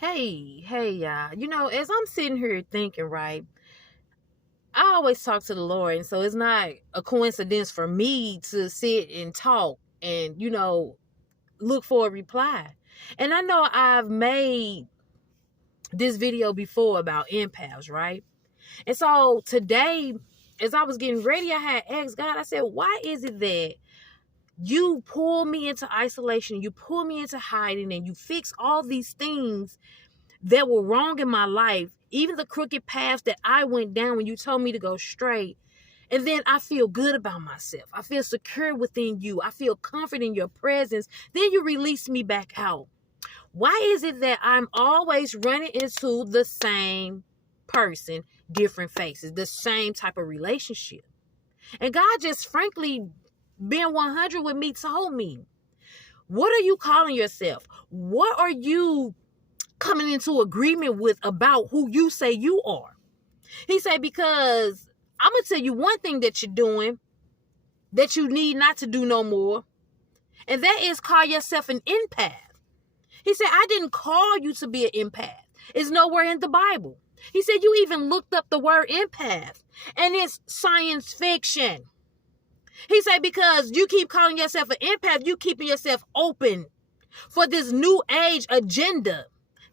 Hey, y'all. As I'm sitting here thinking, right, I always talk to the Lord. And so it's not a coincidence for me to sit and talk and, look for a reply. And I know I've made this video before about empaths, right? And so today, as I was getting ready, I had asked God, I said, why is it that you pull me into isolation, you pull me into hiding, and you fix all these things that were wrong in my life, even the crooked paths that I went down when you told me to go straight. And then I feel good about myself. I feel secure within you. I feel comfort in your presence. Then you release me back out. Why is it that I'm always running into the same person, different faces, the same type of relationship? And God just frankly, being 100 with me, told me, what are you calling yourself? What are you coming into agreement with about who you say you are? He said, because I'm going to tell you one thing that you're doing that you need not to do no more. And that is call yourself an empath. He said, I didn't call you to be an empath. It's nowhere in the Bible. He said, you even looked up the word empath and it's science fiction. He said, because you keep calling yourself an empath, you keeping yourself open for this new age agenda.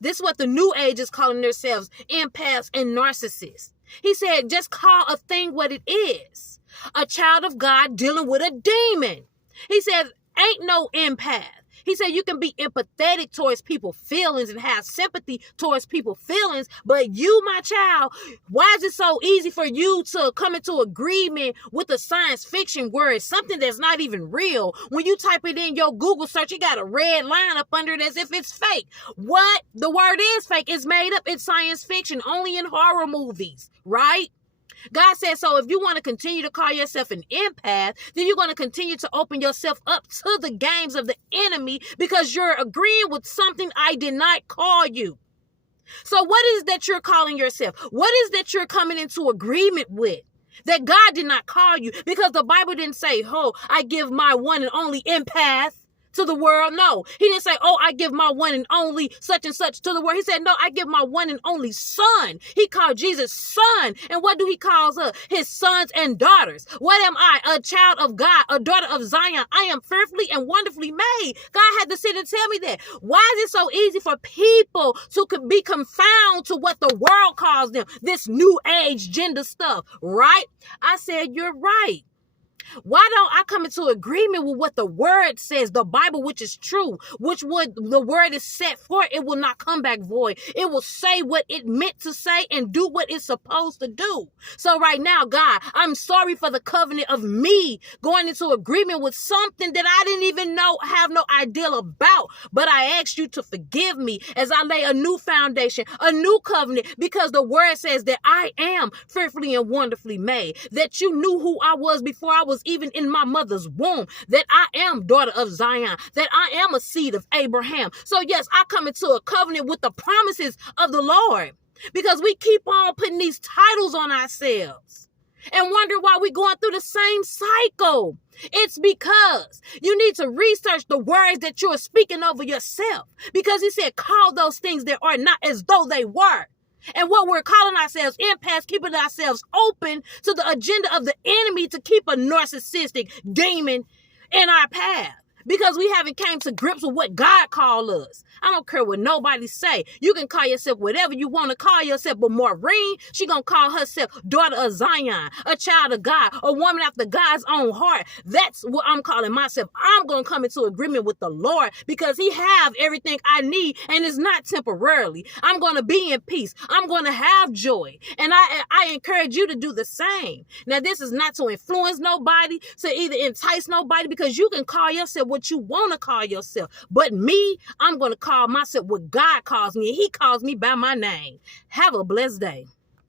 This is what the new age is calling themselves, empaths and narcissists. He said, just call a thing what it is. A child of God dealing with a demon. He said, ain't no empath. He said, you can be empathetic towards people's feelings and have sympathy towards people's feelings. But you, my child, why is it so easy for you to come into agreement with a science fiction word, something that's not even real? When you type it in your Google search, you got a red line up under it as if it's fake. What? The word is fake. It's made up. It's science fiction, only in horror movies, right? God said, so if you want to continue to call yourself an empath, then you're going to continue to open yourself up to the games of the enemy because you're agreeing with something I did not call you. So what is that you're calling yourself? What is that you're coming into agreement with that God did not call you? Because the Bible didn't say, oh, I give my one and only empath to the world. No, he didn't say, oh, I give my one and only such and such to the world. He said, no, I give my one and only son. He called Jesus son. And what do he call us? His sons and daughters. What am I? A child of God, a daughter of Zion. I am fearfully and wonderfully made. God had to sit and tell me that. Why is it so easy for people to be confounded to what the world calls them? This new age gender stuff, right? I said, you're right. Why don't I come into agreement with what the word says, the Bible, which is true, which would the word is set for, it will not come back void. It will say what it meant to say and do what it's supposed to do. So right now, God, I'm sorry for the covenant of me going into agreement with something that I didn't even have no idea about. But I ask you to forgive me as I lay a new foundation, a new covenant, because the word says that I am fearfully and wonderfully made, that you knew who I was before I was even in my mother's womb, that I am daughter of Zion, that I am a seed of Abraham. So yes, I come into a covenant with the promises of the Lord, because we keep on putting these titles on ourselves and wonder why we're going through the same cycle. It's because you need to research the words that you're speaking over yourself, because he said, call those things that are not as though they were. And what we're calling ourselves, empaths, keeping ourselves open to the agenda of the enemy to keep a narcissistic demon in our path. Because we haven't came to grips with what God called us. I don't care what nobody say. You can call yourself whatever you want to call yourself. But Maureen, she going to call herself daughter of Zion, a child of God, a woman after God's own heart. That's what I'm calling myself. I'm going to come into agreement with the Lord because he have everything I need, and it's not temporarily. I'm going to be in peace. I'm going to have joy. And I encourage you to do the same. Now, this is not to influence nobody, to either entice nobody, because you can call yourself what you want to call yourself. But me, I'm going to call myself what God calls me. He calls me by my name. Have a blessed day.